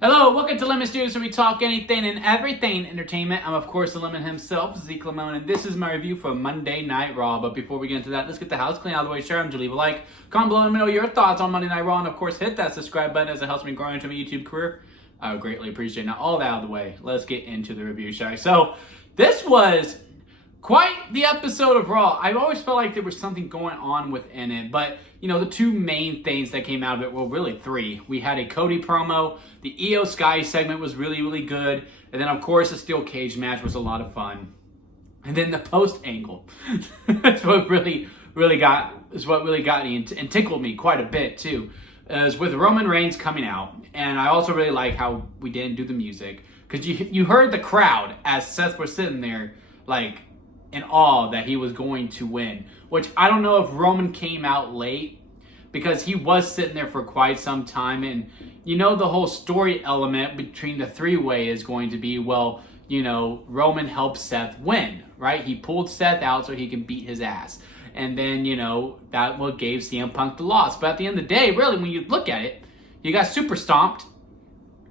Hello, welcome to Lemon Studios, where we talk anything and everything entertainment. I'm, of course, the Lemon himself, Zeke Lemon, and this is my review for Monday Night Raw. But before we get into that, let's get the house clean out of the way. Share them, leave a like, comment below, let me know your thoughts on Monday Night Raw, and of course, hit that subscribe button as it helps me grow into my YouTube career. I would greatly appreciate it. Now, all that out of the way, let's get into the review, shall we? So, this was quite the episode of Raw. I've always felt like there was something going on within it, but the two main things that came out of it, well, really three. We had a Cody promo, the Io Sky segment was really, really good, and then of course the steel cage match was a lot of fun. And then the post angle, that's what really got me and tickled me quite a bit too. Is with Roman Reigns coming out, and I also really like how we didn't do the music, because you heard the crowd as Seth was sitting there like in awe that he was going to win, which I don't know if Roman came out late, because he was sitting there for quite some time, and the whole story element between the three-way is going to be, well, Roman helped Seth win, right? He pulled Seth out so he can beat his ass, and then that what gave CM Punk the loss. But at the end of the day, really, when you look at it, you got super stomped.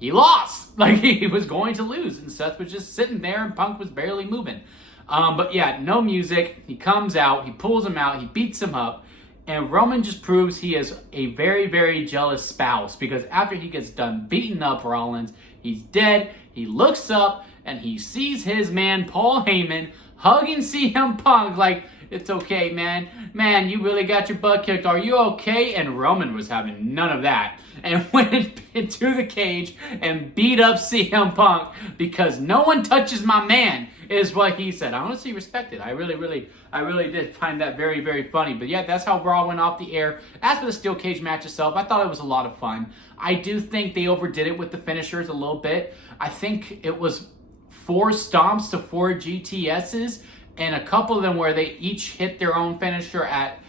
He lost, like he was going to lose, and Seth was just sitting there, and Punk was barely moving. But yeah, no music. He comes out, he pulls him out, he beats him up, and Roman just proves he is a very, very jealous spouse, because after he gets done beating up Rollins, he's dead, he looks up, and he sees his man Paul Heyman hugging CM Punk like, it's okay, man. Man, you really got your butt kicked. Are you okay? And Roman was having none of that, and went into the cage and beat up CM Punk, because no one touches my man, is what he said. I honestly respect it. I really did find that very, very funny. But yeah, that's how Raw went off the air. As for the steel cage match itself, I thought it was a lot of fun. I do think they overdid it with the finishers a little bit. I think it was 4 stomps to 4 GTSs, and a couple of them where they each hit their own finisher at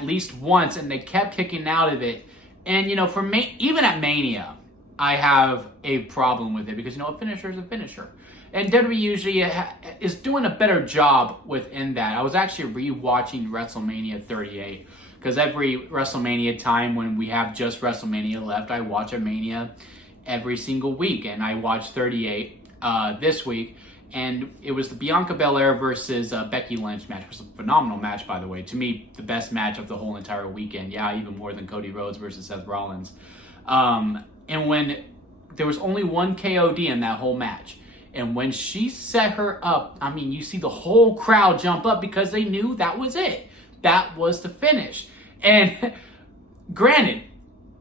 least once, and they kept kicking out of it. And for me, even at Mania, I have a problem with it, because a finisher is a finisher, and WWE usually is doing a better job within that. I was actually rewatching WrestleMania 38, because every WrestleMania time when we have just WrestleMania left, I watch a Mania every single week, and I watched 38 this week. And it was the Bianca Belair versus Becky Lynch match. It was a phenomenal match, by the way. To me, the best match of the whole entire weekend. Yeah, even more than Cody Rhodes versus Seth Rollins. And when there was only one KOD in that whole match, and when she set her up, I mean, you see the whole crowd jump up, because they knew that was it. That was the finish. And granted,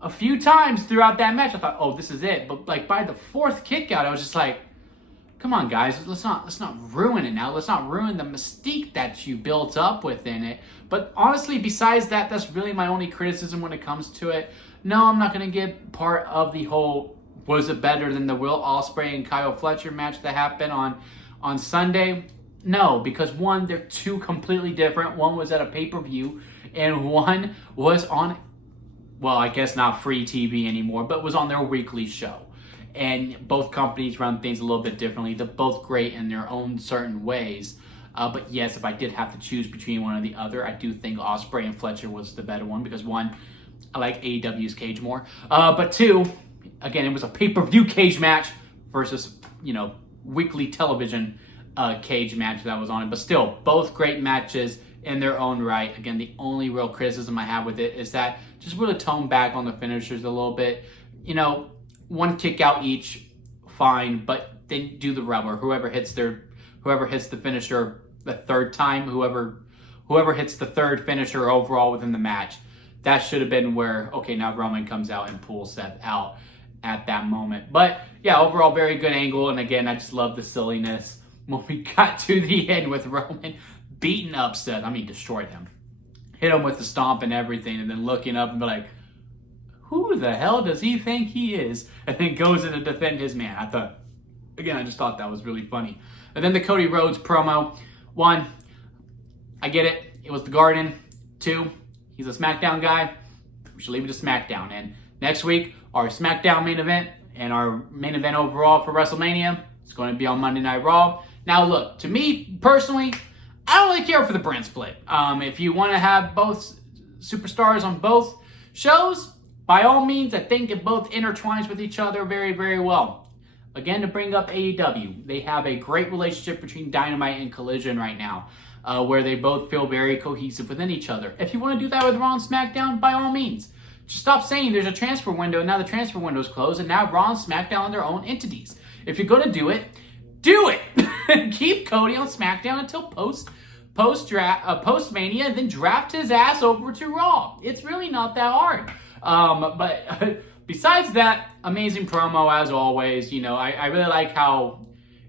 a few times throughout that match, I thought, oh, this is it. But like by the 4th kick out, I was just like, come on, guys, let's not ruin it now. Let's not ruin the mystique that you built up within it. But honestly, besides that, that's really my only criticism when it comes to it. No, I'm not going to get part of the whole, was it better than the Will Ospreay and Kyle Fletcher match that happened on Sunday? No, because one, they're two completely different. One was at a pay-per-view, and one was on, well, I guess not free TV anymore, but was on their weekly show. And both companies run things a little bit differently. They're both great in their own certain ways. But yes, if I did have to choose between one or the other, I do think Ospreay and Fletcher was the better one, because one, I like AEW's cage more. But two, again, it was a pay-per-view cage match versus, weekly television cage match that was on it. But still, both great matches in their own right. Again, the only real criticism I have with it is that just really tone back on the finishers a little bit. One kick out each, fine, but then do the rubber. Whoever hits the finisher the third time, whoever hits the third finisher overall within the match, that should have been where, okay, now Roman comes out and pulls Seth out at that moment. But yeah, overall, very good angle. And again, I just love the silliness when we got to the end with Roman beating up Seth. I mean, destroyed him. Hit him with the stomp and everything, and then looking up and be like, who the hell does he think he is? And then goes in to defend his man. I just thought that was really funny. And then the Cody Rhodes promo. 1, I get it. It was the Garden. 2, he's a SmackDown guy. We should leave it to SmackDown. And next week, our SmackDown main event and our main event overall for WrestleMania, it's going to be on Monday Night Raw. Now, look, to me, personally, I don't really care for the brand split. If you want to have both superstars on both shows, by all means, I think it both intertwines with each other very, very well. Again, to bring up AEW, they have a great relationship between Dynamite and Collision right now, where they both feel very cohesive within each other. If you want to do that with Raw and SmackDown, by all means. Just stop saying there's a transfer window, and now the transfer window is closed, and now Raw and SmackDown are their own entities. If you're going to do it, do it! Keep Cody on SmackDown until post-Mania, and then draft his ass over to Raw. It's really not that hard. But besides that, amazing promo as always. You know, I really like how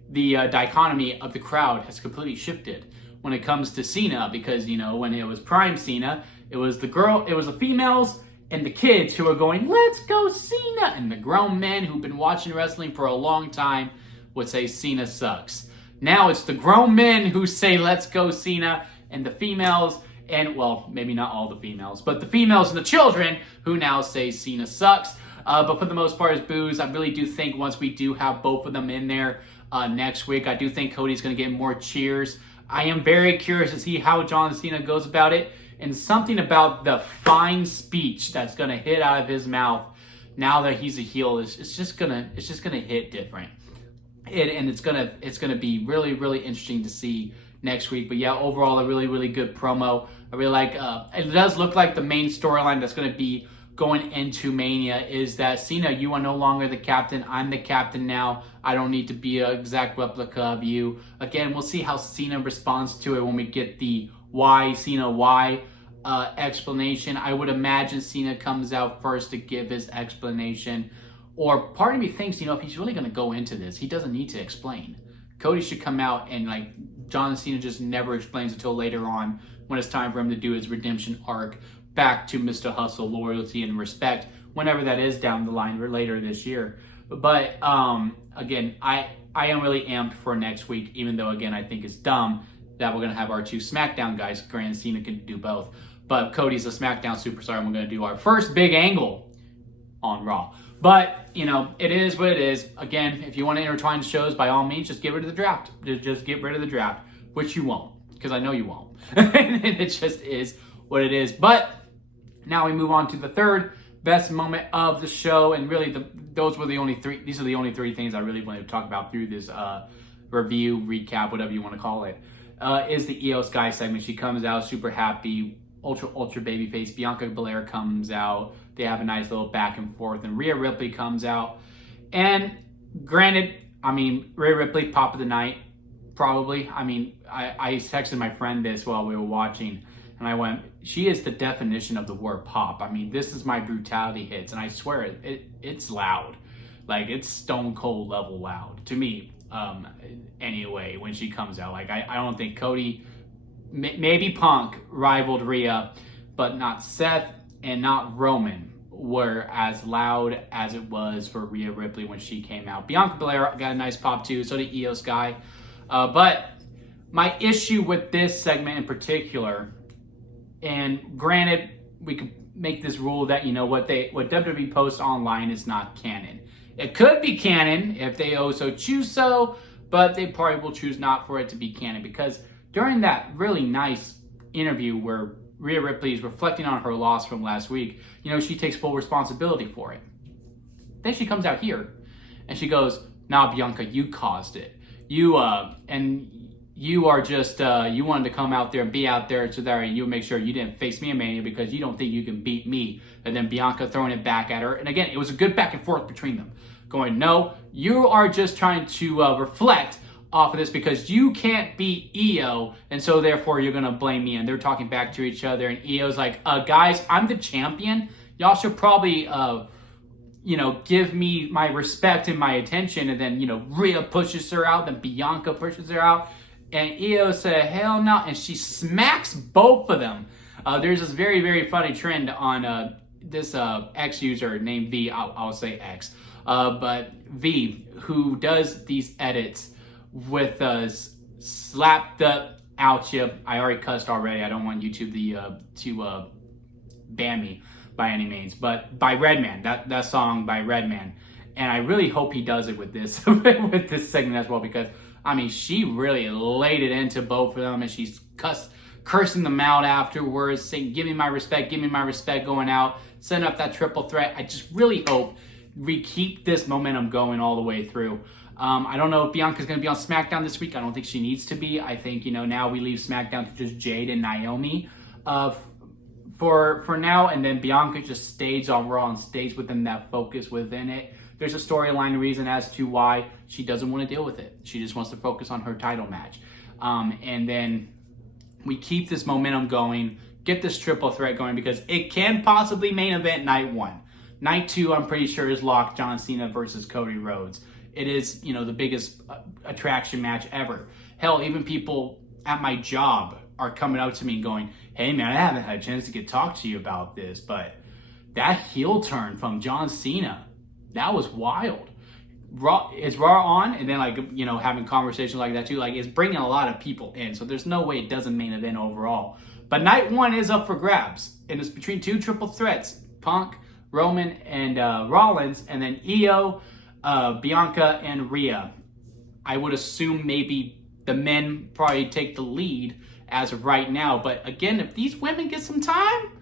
the dichotomy of the crowd has completely shifted when it comes to Cena, because, you know, when it was Prime Cena, it was the females and the kids who are going, let's go Cena, and the grown men who've been watching wrestling for a long time would say Cena sucks. Now it's the grown men who say let's go Cena, and the females, and well, maybe not all the females, but the females and the children who now say Cena sucks. But for the most part, it's boos. I really do think once we do have both of them in there next week, I do think Cody's going to get more cheers. I am very curious to see how John Cena goes about it, and something about the fine speech that's going to hit out of his mouth now that he's a heel it's just gonna hit different. And it's gonna be really, really interesting to see next week. But yeah, overall, a really, really good promo. I really like. It does look like the main storyline that's gonna be going into Mania is that Cena, you are no longer the captain. I'm the captain now. I don't need to be an exact replica of you. Again, we'll see how Cena responds to it when we get the why Cena why explanation. I would imagine Cena comes out first to give his explanation. Or part of me thinks, you know, if he's really going to go into this, he doesn't need to explain. Cody should come out and, like, John Cena just never explains until later on when it's time for him to do his redemption arc back to Mr. Hustle, loyalty, and respect, whenever that is down the line or later this year. But, again, I am really amped for next week, even though, again, I think it's dumb that we're going to have our two SmackDown guys. Granted, Cena can do both. But Cody's a SmackDown superstar, and we're going to do our first big angle on Raw. But, you know, it is what it is. Again, if you want to intertwine shows, by all means, just get rid of the draft. Just get rid of the draft, which you won't, because I know you won't. And it just is what it is. But now we move on to the third best moment of the show, and really, these are the only three things I really wanted to talk about through this review, recap, whatever you want to call it, is the Io Sky segment. She comes out super happy, ultra babyface. Bianca Belair comes out. They have a nice little back and forth, and Rhea Ripley comes out. And granted, I mean, Rhea Ripley, pop of the night, probably. I mean, I texted my friend this while we were watching, and I went, she is the definition of the word pop. I mean, this is my brutality hits, and I swear it's loud. Like, it's stone cold level loud to me, anyway, when she comes out. Like, I don't think Cody, maybe Punk rivaled Rhea, but not Seth and not Roman were as loud as it was for Rhea Ripley when she came out. Bianca Belair got a nice pop too, so did Io Sky. But my issue with this segment in particular, and granted, we could make this rule that, you know, what WWE posts online is not canon. It could be canon if they also choose so, but they probably will choose not for it to be canon, because during that really nice interview where Rhea Ripley is reflecting on her loss from last week, you know, she takes full responsibility for it. Then she comes out here and she goes, nah, Bianca, you caused it. You are just, you wanted to come out there and be out there so that you make sure you didn't face me in Mania because you don't think you can beat me. And then Bianca throwing it back at her. And again, it was a good back and forth between them. Going, no, you are just trying to reflect off of this because you can't beat Io, and so therefore you're gonna blame me. And they're talking back to each other, and Io's like, guys, I'm the champion. Y'all should probably, you know, give me my respect and my attention. And then, you know, Rhea pushes her out, then Bianca pushes her out, and Io said, hell no, and she smacks both of them. There's this very, very funny trend on this X user named V, I'll say X, but V, who does these edits with slap the out you. I already cussed already. I don't want YouTube to ban me by any means. But by Redman, that song by Redman, and I really hope he does it with this with this segment as well, because I mean, she really laid it into both of them, and she's cursing them out afterwards, saying, give me my respect, going out. setting up that triple threat. I just really hope we keep this momentum going all the way through. I don't know if Bianca's going to be on SmackDown this week. I don't think she needs to be. I think, now we leave SmackDown to just Jade and Naomi for now, and then Bianca just stays on Raw and stays within that focus within it. There's a storyline reason as to why she doesn't want to deal with it. She just wants to focus on her title match. And then we keep this momentum going, get this triple threat going, because it can possibly main event night 1. Night 2, I'm pretty sure, is locked John Cena versus Cody Rhodes. It is, the biggest attraction match ever. Hell, even people at my job are coming up to me and going, hey man, I haven't had a chance to talk to you about this, but that heel turn from John Cena, that was wild. Raw, is Raw on? And then having conversations like that too, it's bringing a lot of people in. So there's no way it doesn't main event overall. But night 1 is up for grabs. And it's between 2 triple threats, Punk, Roman, and Rollins, and then Io, Bianca, and Rhea. I would assume maybe the men probably take the lead as of right now. But again, if these women get some time,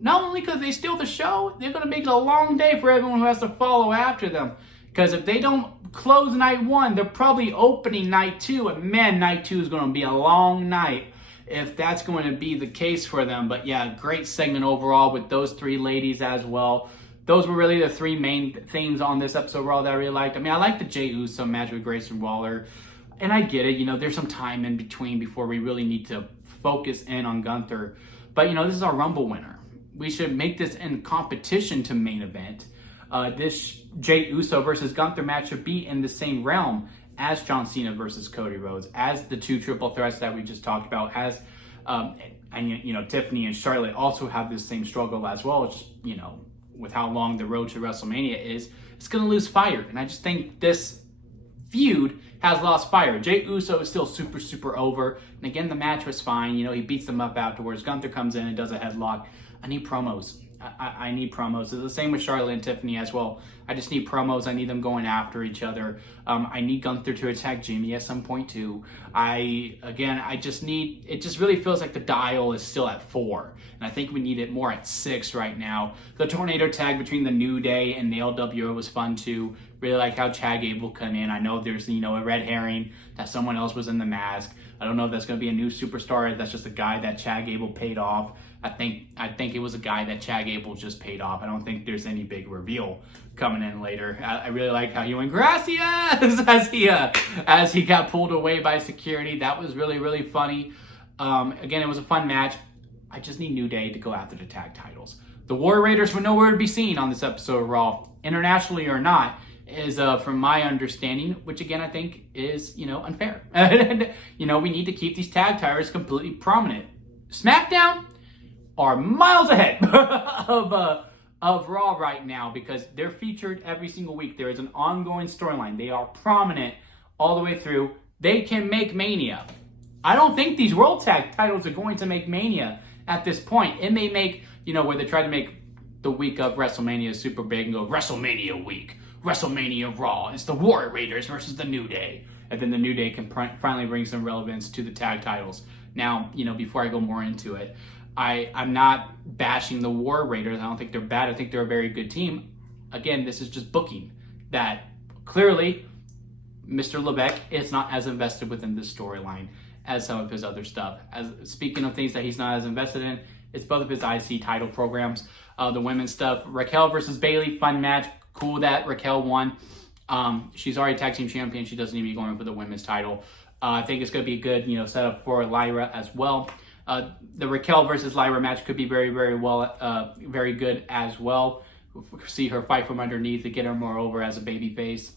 not only could they steal the show, they're going to make it a long day for everyone who has to follow after them. Because if they don't close night 1, they're probably opening night 2. And man, night 2 is going to be a long night if that's going to be the case for them. But yeah, great segment overall with those 3 ladies as well. Those were really the 3 main things on this episode of Raw that I really liked. I mean, I like the Jey Uso match with Grayson Waller. And I get it, there's some time in between before we really need to focus in on Gunther. But, this is our Rumble winner. We should make this in competition to main event. This Jey Uso versus Gunther match should be in the same realm as John Cena versus Cody Rhodes, as the 2 triple threats that we just talked about, as Tiffany and Charlotte also have this same struggle as well. It's just, with how long the road to WrestleMania is, it's going to lose fire. And I just think this feud has lost fire. Jey Uso is still super, super over. And again, the match was fine. He beats them up afterwards. Gunther comes in and does a headlock. I need promos. I need promos. It's the same with Charlotte and Tiffany as well. I just need promos. I need them going after each other. I need Gunther to attack Jimmy at some point too. It just really feels like the dial is still at 4. And I think we need it more at 6 right now. The tornado tag between the New Day and the LWO was fun too. Really like how Chad Gable come in. I know there's, a red herring that someone else was in the mask. I don't know if that's going to be a new superstar. If that's just a guy that Chad Gable paid off. I think it was a guy that Chad Gable just paid off. I don't think there's any big reveal coming in later. I really like how he went gracias as he got pulled away by security. That was really, really funny. Again, it was a fun match. I just need New Day to go after the tag titles. The War Raiders were nowhere to be seen on this episode of Raw, internationally or not, is from my understanding, which again I think is unfair. We need to keep these tag titles completely prominent. SmackDown are miles ahead of Raw right now because they're featured every single week. There is an ongoing storyline. They are prominent all the way through. They can make Mania. I don't think these World Tag titles are going to make Mania at this point. It may make, where they try to make the week of WrestleMania super big and go WrestleMania week, WrestleMania Raw. It's the War Raiders versus the New Day. And then the New Day can finally bring some relevance to the tag titles. Now, before I go more into it, I'm not bashing the War Raiders. I don't think they're bad. I think they're a very good team. Again, this is just booking that clearly Mr. Levesque is not as invested within this storyline as some of his other stuff. Speaking of things that he's not as invested in, it's both of his IC title programs. The women's stuff, Raquel versus Bayley, fun match. Cool that Raquel won. She's already tag team champion. She doesn't need to be going for the women's title. I think it's going to be a good, setup for Lyra as well. The Raquel versus Lyra match could be very, very well, very good as well. See her fight from underneath to get her more over as a babyface.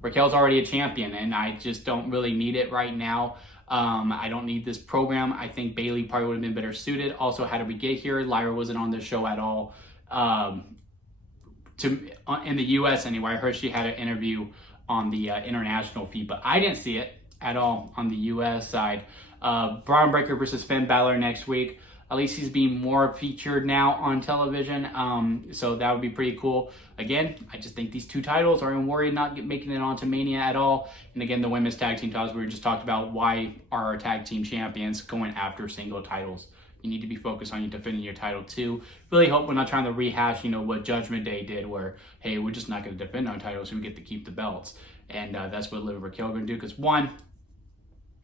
Raquel's already a champion, and I just don't really need it right now. I don't need this program. I think Bayley probably would have been better suited. Also, how did we get here? Lyra wasn't on the show at all. In the U.S. anyway, I heard she had an interview on the international feed, but I didn't see it at all on the U.S. side. Braun Breaker versus Finn Balor next week. At least he's being more featured now on television, so that would be pretty cool. Again, I just think these two titles are in worry not making it onto Mania at all. And again, the women's tag team titles, we just talked about why are our tag team champions going after single titles. You need to be focused on you defending your title too. Really hope we're not trying to rehash, what Judgment Day did, where, hey, we're just not going to defend our titles, so we get to keep the belts. And that's what Liv and Raquel are going to do. Because one,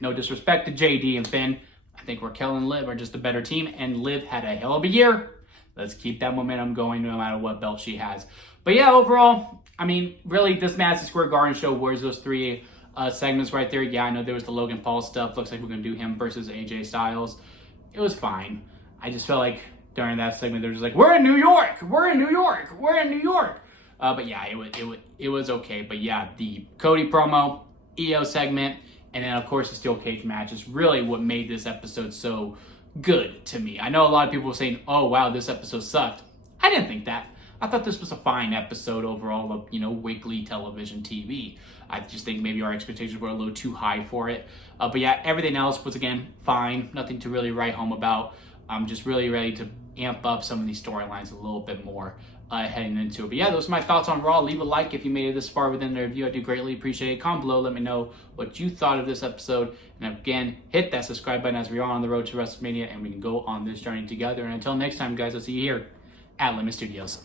no disrespect to JD and Finn, I think Raquel and Liv are just a better team, and Liv had a hell of a year. Let's keep that momentum going no matter what belt she has. But yeah, overall, I mean, really, this Madison Square Garden show was those three segments right there. Yeah, I know there was the Logan Paul stuff. Looks like we're going to do him versus AJ Styles. It was fine. I just felt like during that segment, they were just like, we're in New York! We're in New York! We're in New York! But yeah, it was okay. But yeah, the Cody promo, EO segment, and then, of course, the steel cage match is really what made this episode so good to me. I know a lot of people were saying, oh, wow, this episode sucked. I didn't think that. I thought this was a fine episode overall of, weekly television TV. I just think maybe our expectations were a little too high for it. But yeah, everything else was, again, fine. Nothing to really write home about. I'm just really ready to amp up some of these storylines a little bit more heading into it. But yeah, those are my thoughts on Raw. Leave a like if you made it this far within the review. I do greatly appreciate it. Comment below. Let me know what you thought of this episode. And again, hit that subscribe button as we are on the road to WrestleMania and we can go on this journey together. And until next time, guys, I'll see you here at Lemon Studios.